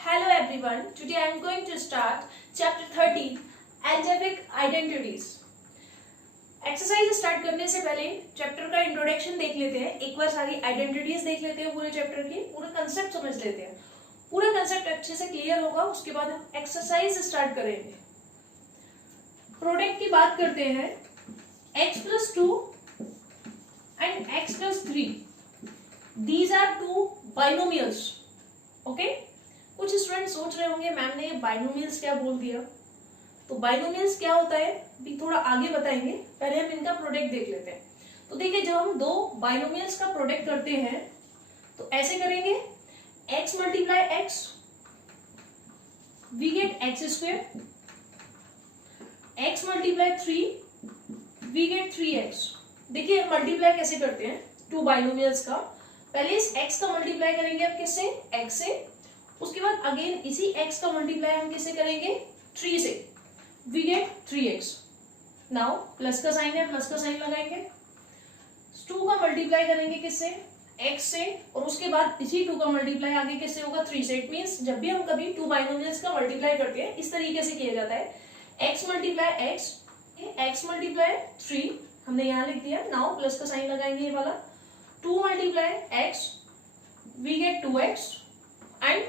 Hello everyone, today I am going to start chapter 13 algebraic identities. Exercise start करने से पहले chapter का introduction देख लेते हैं, एक बार सारी आइडेंटिटीज देख लेते हैं, पूरे चैप्टर की पूरा कंसेप्ट समझ लेते हैं. पूरा कंसेप्ट अच्छे से क्लियर होगा, उसके बाद हम एक्सरसाइज स्टार्ट करेंगे. प्रोडक्ट की बात करते हैं. x+2 and x+3 these are two binomials. Okay कुछ स्टूडेंट सोच रहे होंगे मैम ने बाइनोमियल्स क्या बोल दिया. तो बाइनोमियल्स क्या होता है भी थोड़ा आगे बताएंगे, पहले हम इनका प्रोडक्ट देख लेते हैं. तो देखिए जब हम दो बाइनोमियल्स का प्रोडक्ट करते हैं तो ऐसे करेंगे, x × x we get x², x × 3 we get 3x. देखिए मल्टीप्लाई कैसे करते हैं टू बाइनोमियल्स का. पहले इस x का मल्टीप्लाई करेंगे आप किससे, x से. उसके बाद अगेन इसी x का मल्टीप्लाई हम किससे करेंगे, 3 से. We get 3x. Now plus का साइन है, प्लस का साइन लगाएंगे. 2 का मल्टीप्लाई करेंगे किससे, x से. और उसके बाद इसी 2 का मल्टीप्लाई आगे किससे होगा, 3 से. इट मींस जब भी हम कभी टू बाइनोमियल्स का मल्टीप्लाई करते हैं इस तरीके से किया जाता है. x × x, x × 3 हमने यहाँ लिख दिया. नाउ प्लस का साइन लगाएंगे ये वाला. 2 × x we get 2x and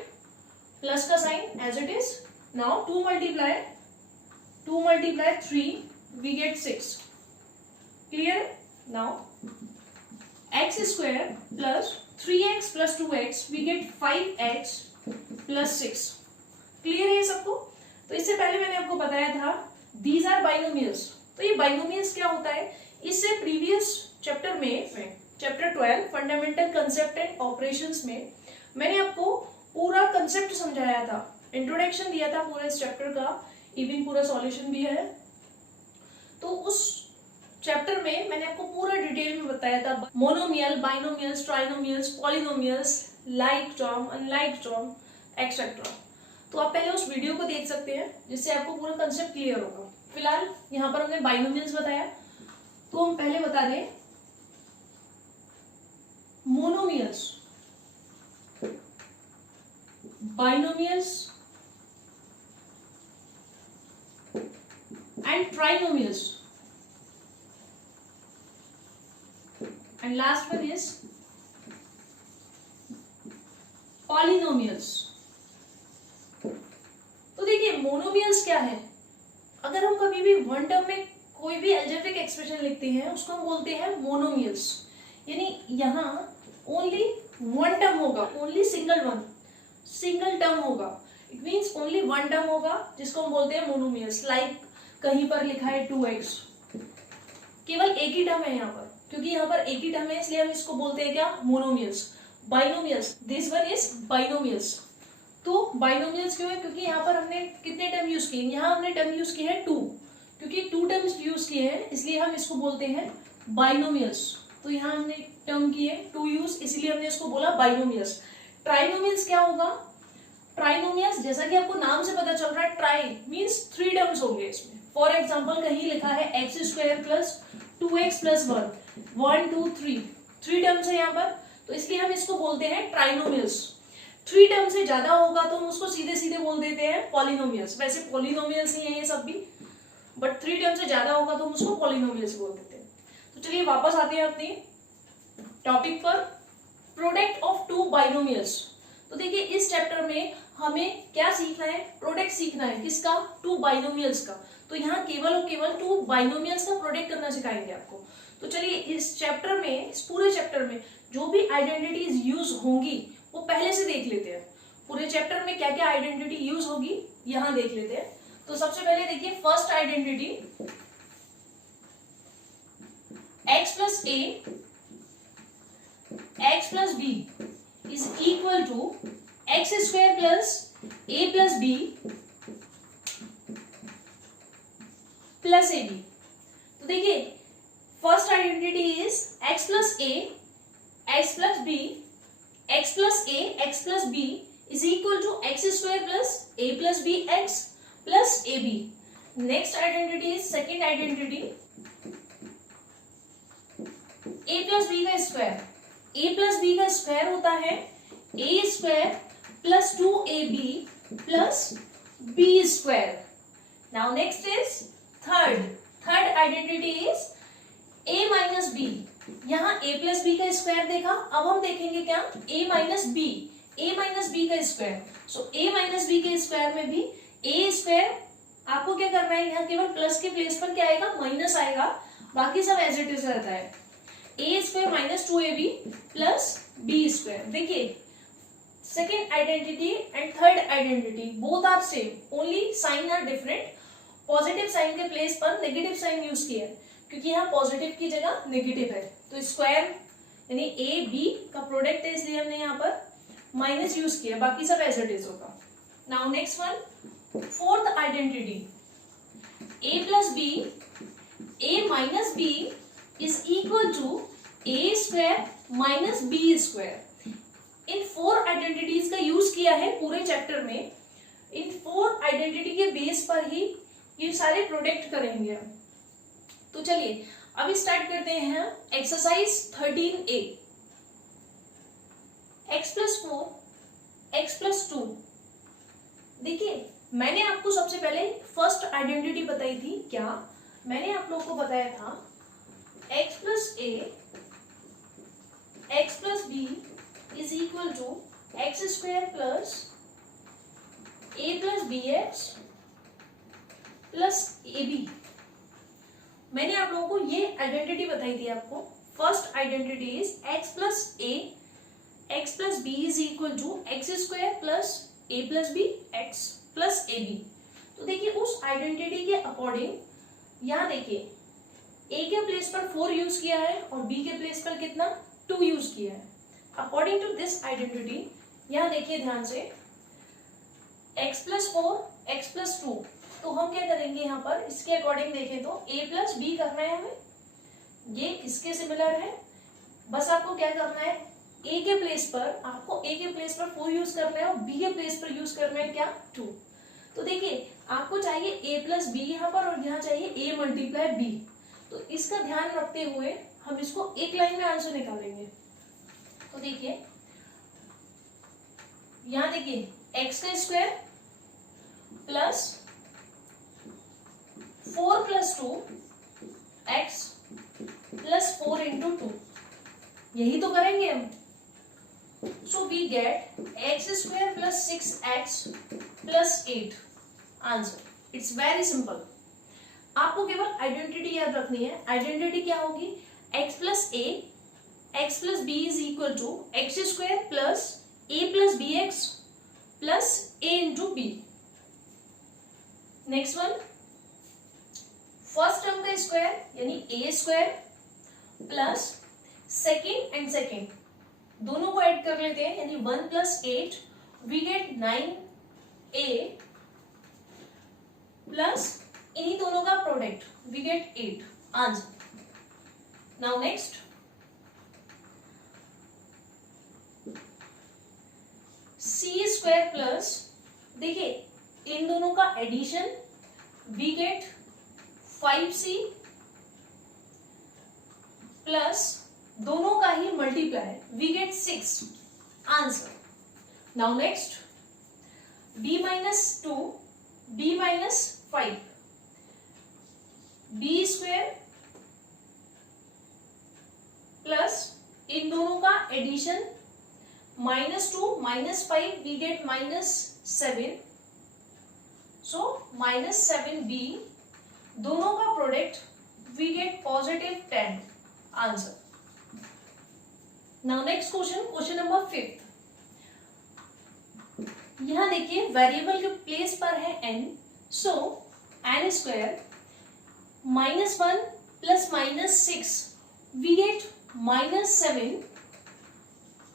plus का sign as it is. now 2 × 3 we get 6. clear. now x² plus 3x plus 2x we get 5x plus 6. clear है सबको. तो इससे पहले मैंने आपको बताया था these are binomials. तो ये binomials क्या होता है, इससे प्रीवियस चैप्टर में chapter 12 fundamental concept and operations में मैंने आपको पूरा कंसेप्ट समझाया था, इंट्रोडक्शन दिया था पूरे इस चैप्टर का, इवन पूरा सॉल्यूशन भी है. तो उस चैप्टर में मैंने आपको पूरा डिटेल में बताया था monomial, binomials, trinomials, polynomials, like term, unlike term, etcetera. तो आप पहले उस वीडियो को देख सकते हैं जिससे आपको पूरा कंसेप्ट क्लियर होगा. फिलहाल यहाँ पर हमने बाइनोमियल्स बताया, तो हम पहले बता दें monomials, binomials and trinomials, and last one is polynomials. तो देखिए मोनोमियल्स क्या है, अगर हम कभी भी वन टर्म में कोई भी अलजेब्रिक एक्सप्रेशन लिखते हैं उसको हम बोलते हैं मोनोमियल्स. यानी यहाँ ओनली वन टर्म होगा, ओनली सिंगल टर्म होगा. It means only one term होगा जिसको हम बोलते हैं मोनोमियल्स. लाइक कहीं पर लिखा है 2x, केवल एक ही टर्म है यहाँ पर, क्योंकि यहाँ पर एक ही टर्म है इसलिए हम इसको बोलते हैं क्या, monomials. Binomials, this one is binomials. तो बाइनोमियल्स क्यों है, क्योंकि यहाँ पर हमने कितने टर्म यूज किए, यहाँ हमने टर्म यूज किए हैं 2, क्योंकि 2 टर्म्स यूज किए हैं इसलिए हम इसको बोलते हैं बाइनोमियल्स. तो यहाँ हमने टर्म किए 2 यूज, इसलिए हमने इसको बोला बाइनोमियल्स. ट्राइनोमियल्स क्या होगा, ट्राइनोमियल्स जैसा कि आपको नाम से पता चल रहा है, ट्राई मींस 3 टर्म्स होंगे इसमें. फॉर एग्जांपल कहीं लिखा है x² plus 2x plus 1 2 3 terms है यहाँ पर, तो इसलिए हम इसको बोलते हैं ट्राइनोमियल्स. 3 टर्म से ज्यादा होगा तो हम उसको सीधे सीधे बोल देते हैं पॉलिनोमियल्स. वैसे पॉलिनोमियल्स ही हैं ये सब भी, बट 3 टर्म से ज्यादा होगा तो हम उसको पॉलिनोमियल्स बोल देते हैं. तो चलिए वापस आते हैं अपनी टॉपिक पर, प्रोडक्ट ऑफ टू बाइनोमियल्स. तो देखिए इस चैप्टर में हमें क्या सीखना है, प्रोडक्ट सीखना है. किसका, टू बाइनोमियल्स का. तो यहाँ केवल और केवल टू बाइनोमियल्स का प्रोडक्ट करना सिखाएंगे आपको. तो चलिए इस चैप्टर में, इस पूरे चैप्टर में जो भी आइडेंटिटीज यूज होंगी वो पहले से देख लेते हैं. पूरे चैप्टर में क्या क्या आइडेंटिटी यूज होगी यहाँ देख लेते हैं. तो सबसे पहले देखिए first identity, x plus a x plus b is equal to x² plus a plus b plus ab. तो देखिए first identity is x plus a x plus b x plus a x plus b is equal to x² plus a plus b x plus ab. Next identity is second identity, a plus B का square. a plus B का square होता है a square plus 2ab plus b square. Now next is third identity is a minus b. यहाँ a plus b का square देखा, अब हम देखेंगे क्या a minus b का square. So a minus b के स्क्वायर में भी a स्क्वायर आपको क्या करना है, यहाँ केवल प्लस के प्लेस पर क्या आएगा, माइनस आएगा, बाकी सब एज इट इज रहता है. a square minus 2ab plus b square. देखिए second identity and third identity both are same, only sign are different. Positive sign के प्लेस पर नेगेटिव साइन यूज किया है क्योंकि यहाँ पॉजिटिव की जगह नेगेटिव है, तो स्क्वायर यानी ए बी का प्रोडक्ट है, इसलिए हमने यहाँ पर माइनस यूज किया, बाकी सब एज इट इज होगा. Now next one, fourth identity a plus B, a minus B is equal to A square minus B square. इन फोर आइडेंटिटीज का यूज किया है पूरे चैप्टर में. इन फोर आइडेंटिटी के बेस पर ही ये सारे प्रोडक्ट करेंगे हम. तो चलिए अभी स्टार्ट करते हैं exercise 13a. x plus 4 x plus 2. देखिए मैंने आपको सबसे पहले फर्स्ट आइडेंटिटी बताई थी. क्या मैंने आप लोगों को बताया था, x plus a x plus b is equal to X square plus a plus B X plus A B. मैंने आप लोगों को ये आइडेंटिटी बताई थी आपको. First identity is x plus a x plus b is equal to X square plus a plus B X plus A B. तो देखिए उस आइडेंटिटी के अकॉर्डिंग यहाँ देखिए a के प्लेस पर 4 यूज किया है और b के प्लेस पर कितना 2 यूज किया है. अकॉर्डिंग टू दिस आइडेंटिटी यहाँ देखिए ध्यान से, x प्लस 4 x प्लस 2, तो हम क्या करेंगे यहाँ पर इसके अकॉर्डिंग देखें तो a प्लस बी करना है हमें, ये इसके सिमिलर है. बस आपको क्या करना है, a के प्लेस पर आपको a के प्लेस पर 4 यूज करना है और b के प्लेस पर यूज करना है क्या 2. तो देखिए आपको चाहिए a प्लस बी यहाँ पर और यहाँ चाहिए a मल्टीप्लाई b. तो इसका ध्यान रखते हुए हम इसको एक लाइन में आंसर निकालेंगे. तो देखिए यहाँ देखिए x का square plus 4 plus 2 x plus 4 into 2, यही तो करेंगे हम. So we get X square plus 6x plus 8 answer. It's very simple. आपको केवल आइडेंटिटी याद रखनी है. आइडेंटिटी क्या होगी, x plus a x plus b is equal to X square plus a plus B X plus a into B. Next one, first term का square यानी a square plus second and second दोनों को add कर लेते हैं यानी 1 plus 8, we get 9a plus इन्हीं दोनों का product we get 8 answer. Now next, c square plus, देखिए इन दोनों का addition we get 5c plus दोनों का ही multiply we get 6 answer. Now next, b minus 2 b minus 5, b square plus इन दोनों का addition -2 -5 we get -7. So -7b दोनों का product we get positive 10 answer. Now next question, question number 5. यहां देखिए वेरिएबल के प्लेस पर है n, so n square -1 plus -6 we get -7.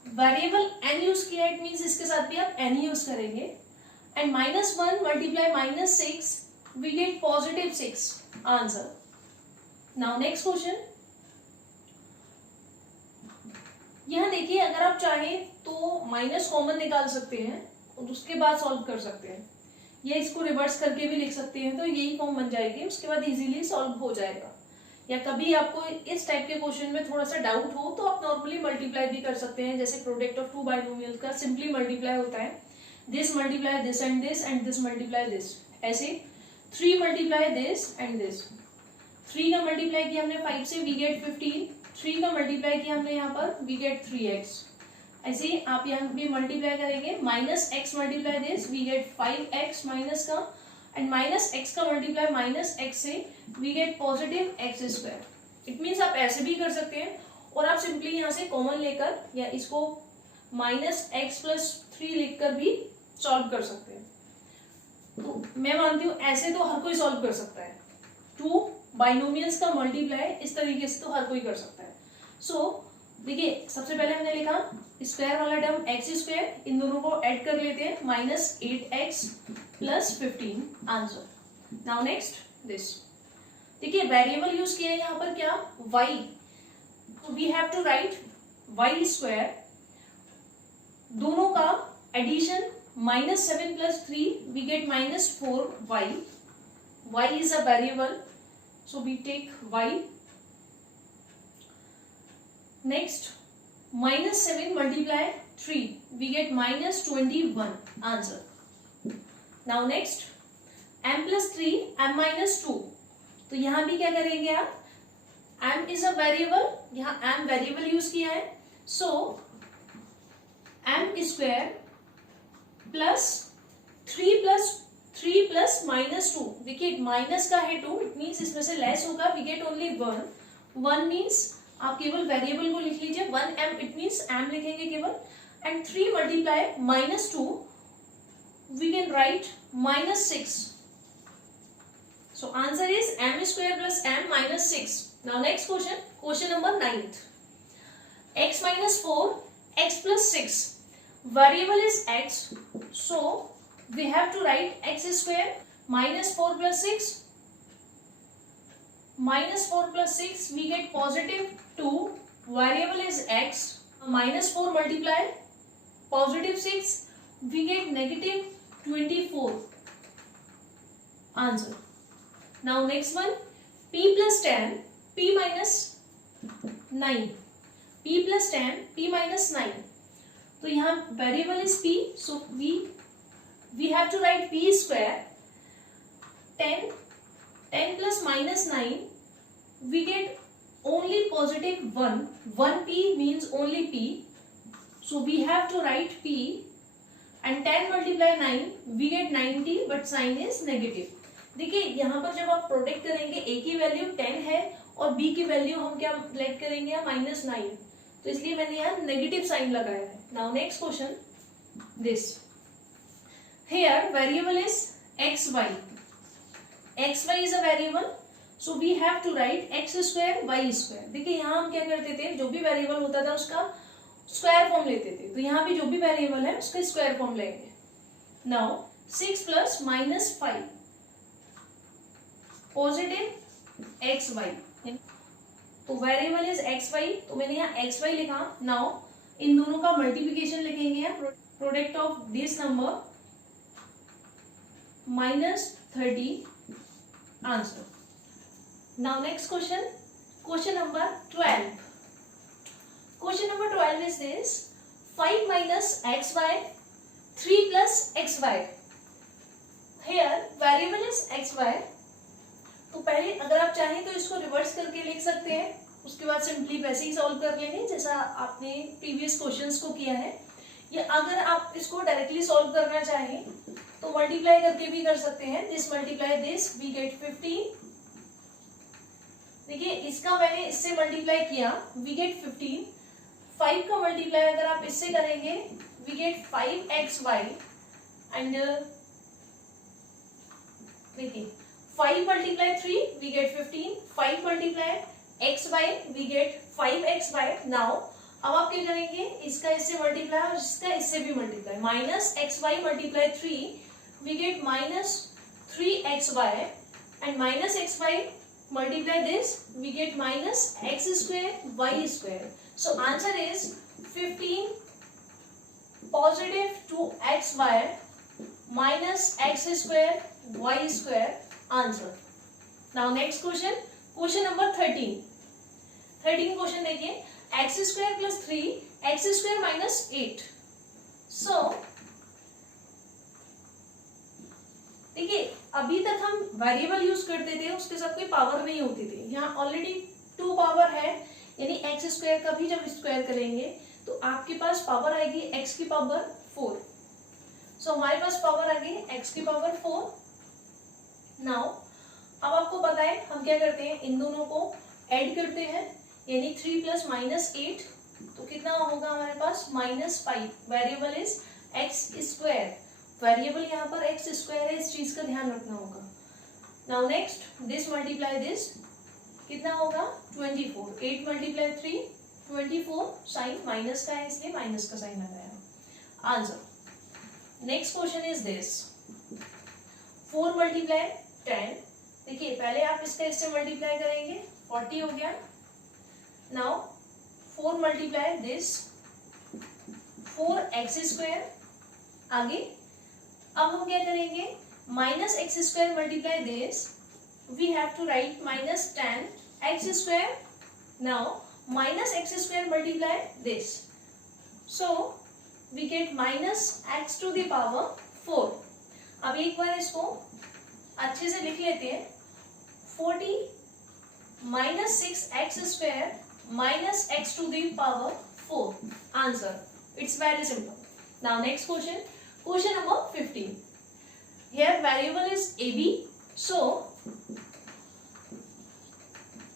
Variable n use किया, इट मीन्स इसके साथ भी आप n यूज करेंगे. And -1 multiply -6 we get positive 6 answer. Now next question, यहां देखिए अगर आप चाहें तो माइनस कॉमन निकाल सकते हैं और उसके बाद सॉल्व कर सकते हैं, या इसको रिवर्स करके भी लिख सकते हैं, तो यही फॉर्म बन जाएगी, उसके बाद इजीली सॉल्व हो जाएगा. या कभी आपको इस टाइप के क्वेश्चन में थोड़ा सा डाउट हो तो आप नॉर्मली मल्टीप्लाई भी कर सकते हैं. जैसे प्रोडक्ट ऑफ टू बाइनोमियल का सिंपली मल्टीप्लाई होता है, this multiply this and this multiply this, ऐसे 3 मल्टीप्लाई दिस एंड दिस, 3 का मल्टीप्लाई किया हमने 5 से, वी गेट 15, 3 का मल्टीप्लाई किया हमने यहाँ पर, वी गेट 3x, ऐसे आप यहाँ भी मल्टीप्लाई करेंगे, minus X multiply this, we get 5x minus का, एंड माइनस एक्स का मल्टीप्लाई माइनस एक्स से, we get positive X square. It means आप ऐसे भी कर सकते हैं, और आप सिंपली यहाँ से कॉमन लेकर या इसको माइनस एक्स प्लस 3 लिखकर भी सॉल्व कर सकते हैं। तो मैं मानती हूँ ऐसे तो हर कोई सॉल्व कर सकता है, 2 बाइनोमियल्स का मल्टीप्लाई इस तरीके से तो हर कोई कर सकता है। सो देखिए, सबसे पहले हमने लिखा स्क्वायर वाला टर्म एक्स स्क्वायर, इन दोनों को ऐड कर लेते हैं, minus 8x plus 15 answer. Now next this, देखिए वेरिएबल यूज किया है यहाँ पर क्या, y, तो we have to write y square, दोनों का addition minus 7 plus 3, we get minus 4y, y is a variable, so we take y। Next minus 7 multiply 3, we get minus 21 answer. Now next m plus 3 m minus 2, तो यहां भी क्या करेंगे आप, m is a variable, यहां m variable use किया है, सो m square plus 3 plus minus 2, देखिए माइनस का है 2, इट मीन्स इसमें से लेस होगा, वी गेट ओनली 1 मीन्स आप केवल वेरिएबल को लिख लीजिए, 1m, इट मीन्स m लिखेंगे केवल, and 3 multiply minus 2, we can write minus 6, so answer is m square plus m minus 6. Now next question number 9th, x minus 4 x plus 6, variable is x, so we have to write x square minus 4 plus 6, minus 4 plus 6, we get positive 2, variable is x, minus 4 multiply positive 6, we get negative 24 answer. Now next one, p plus 10 p minus 9, p plus 10 p minus 9, तो यहाँ variable is p, so we have to write p square, 10 plus minus 9, we get only positive 1p means only p, so we have to write p, and 10 multiply 9, we get 90, but sign is negative। देखिए यहाँ पर जब आप product करेंगे, a की value 10 है और b की वैल्यू हम क्या लेट करेंगे, -9, तो इसलिए मैंने यहाँ नेगेटिव साइन लगाया है। Now next question this, here variable is xy, xy is a variable, so we have to write x square y square. देखिए यहाँ हम क्या करते थे, जो भी वेरिएबल होता था उसका स्क्वायर फॉर्म लेते थे, तो यहाँ भी जो भी वेरिएबल है उसका स्क्वायर फॉर्म लेंगे। Now 6 plus minus 5 positive x y, तो वेरिएबल इज एक्स वाई, तो मैंने यहाँ एक्स वाई लिखा। नाउ इन दोनों का मल्टीप्लिकेशन लिखेंगे, product of this number -30 answer. Now next question number 12, question number 12 is this, 5 minus xy 3 plus xy, here variable is xy, तो पहले अगर आप चाहें तो इसको रिवर्स करके लिख सकते हैं, उसके बाद सिंपली वैसे ही सॉल्व कर लेंगे जैसा आपने प्रीवियस क्वेश्चंस को किया है, या अगर आप इसको डायरेक्टली सॉल्व करना चाहें तो मल्टीप्लाई करके भी कर सकते हैं, this multiply this, we get 15। देखिए इसका मैंने इससे मल्टीप्लाई किया, वी गेट 15, 5 का मल्टीप्लाई अगर आप इससे करेंगे, वी गेट 5xy, एंड देखिए 5 multiply 3, we get 15, 5 multiply xy, we get 5xy। now अब आप क्या करेंगे, इसका इससे मल्टीप्लाई और इसका इससे भी multiply, minus xy multiply 3, we get minus 3xy, and minus xy multiply this, we get minus x square y square, so answer is 15 positive 2xy minus x square y square answer. Now next question number 13 question देखिए, x² + 3 x² - 8, सो देखिए अभी तक हम variable use करते थे, उसके साथ कोई पावर नहीं होती थी। यहाँ ऑलरेडी 2 पावर है, यानी एक्स स्क्वायर का भी जब स्क्वायर करेंगे तो आपके पास पावर आएगी एक्स की पावर 4। सो हमारे पास पावर आ गई एक्स की पावर 4। नाउ अब आपको पता है हम क्या करते हैं, इन दोनों को ऐड करते हैं, यानी 3 प्लस माइनस 8, तो कितना होगा हमारे पास -5। Variable is x square, variable यहाँ पर एक्स स्क्वायर है, इस चीज का ध्यान रखना होगा। Now next this multiply this, कितना होगा 24। 8 मल्टीप्लाई 3 24, साइन माइनस का है इसलिए माइनस का साइन लगाया। Answer next question is this 4 multiply 10। देखिए पहले आप इसका इससे मल्टीप्लाई करेंगे 40 हो गया। Now 4 multiply this 4x square. आगे अब हम क्या करेंगे, minus x square multiply this, we have to write minus 10x square. Now minus x square multiply this, so we get minus x to the power 4। अब एक बार इसको अच्छे से लिख लेते हैं, 40 minus 6x square minus x to the power 4। Answer it's very simple. Now next question, question number 15। Here variable is AB, so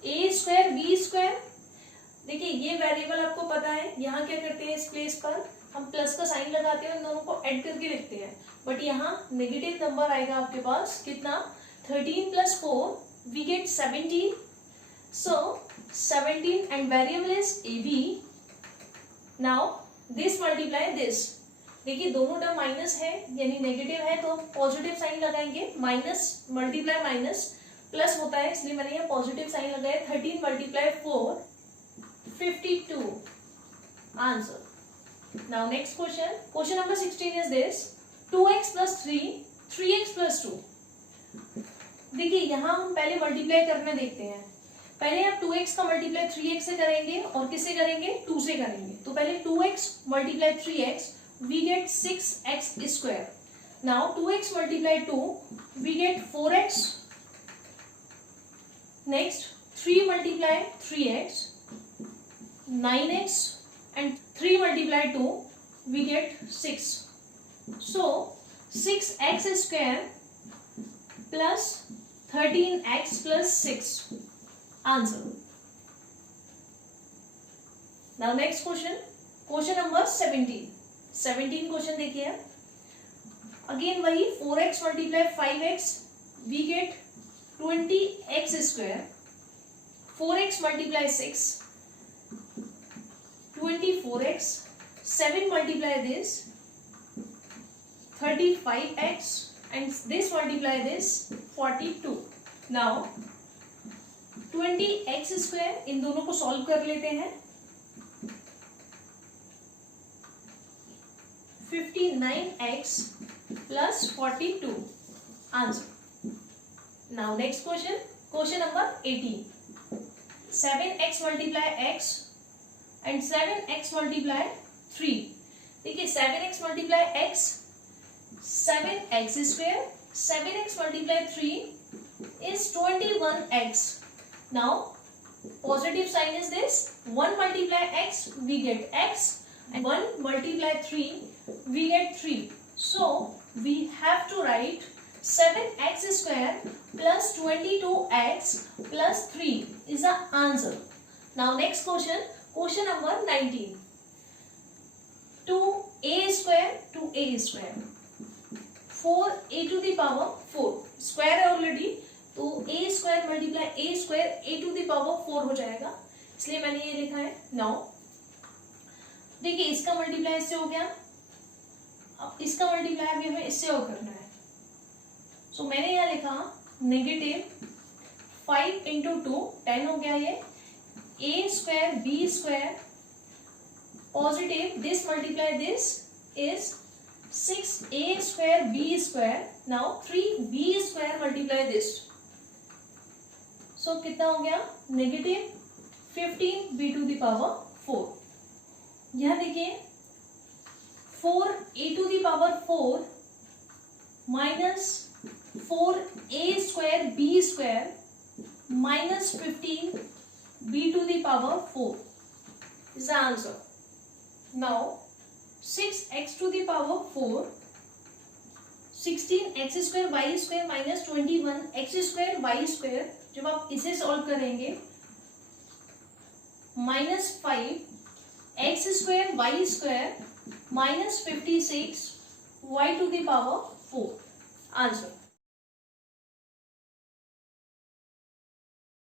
a square b square. देखिए ये वेरिएबल आपको पता है, यहाँ क्या करते हैं, इस प्लेस पर हम प्लस का साइन लगाते हैं, उन दोनों को ऐड करके लिखते हैं, बट यहाँ नेगेटिव नंबर आएगा आपके पास, कितना 13 plus 4 we get 17। So 17 and variable is AB। Now this multiply this, देखिए दोनों टर्म माइनस है यानी नेगेटिव है, तो पॉजिटिव साइन लगाएंगे, माइनस मल्टीप्लाई माइनस प्लस होता है इसलिए मैंने यहाँ पॉजिटिव साइन लगाया। 13 multiply 4 52। Answer. Now next question, question number 16 is this 2x plus 3 3x plus 2। देखिए यहाँ हम पहले मल्टीप्लाई करना देखते हैं, पहले आप 2x का मल्टीप्लाई 3x से करेंगे और किससे करेंगे, 2 से करेंगे। तो पहले 2x multiply 3x we get 6x square. Now 2x multiply 2 we get 4x. Next 3 multiply 3x 9x and 3 multiply 2 we get 6. So 6x square plus 13x plus 6. Answer. Now next question, question number 17 question देखिए, again वही 4x multiply 5x we get 20x square, 4x multiply 6 24x, 7 multiply this 35x and this multiply this 42। Now 20x square, इन दोनों को solve कर लेते हैं, 59x plus 42। Answer. Now next question, question number 18। 7x multiply x and 7x multiply 3। देखिए 7x multiply x 7x square, 7x multiply 3 is 21x। Now positive sign is this, 1 multiply x we get x and 1 multiply 3 we get 3. So we have to write 7x square plus 22x plus 3 is the answer. Now next question, question number 19। 2a square to a square, 4a to the power 4, square है already, तो a square multiply a square a to the power 4 हो जाएगा, इसलिए मैंने ये लिखा है। Now देखिए इसका मल्टीप्लाई इससे हो गया, अब इसका मल्टीप्लाई भी हमें इससे और करना है, सो मैंने यहाँ लिखा नेगेटिव 5 इंटू 2 10 हो गया, ये a square b square positive this multiply this is 6a square b square. Now 3b square multiply this, so कितना हो गया negative 15b to the power 4। यह देखिए 4a to the power 4 minus 4a² b² minus 15b to the power 4 is the answer. Now 6x to the power 4, 16x² y² minus 21x² y², जब आप इसे solve करेंगे -5x² y² minus 56 y to the power 4 answer.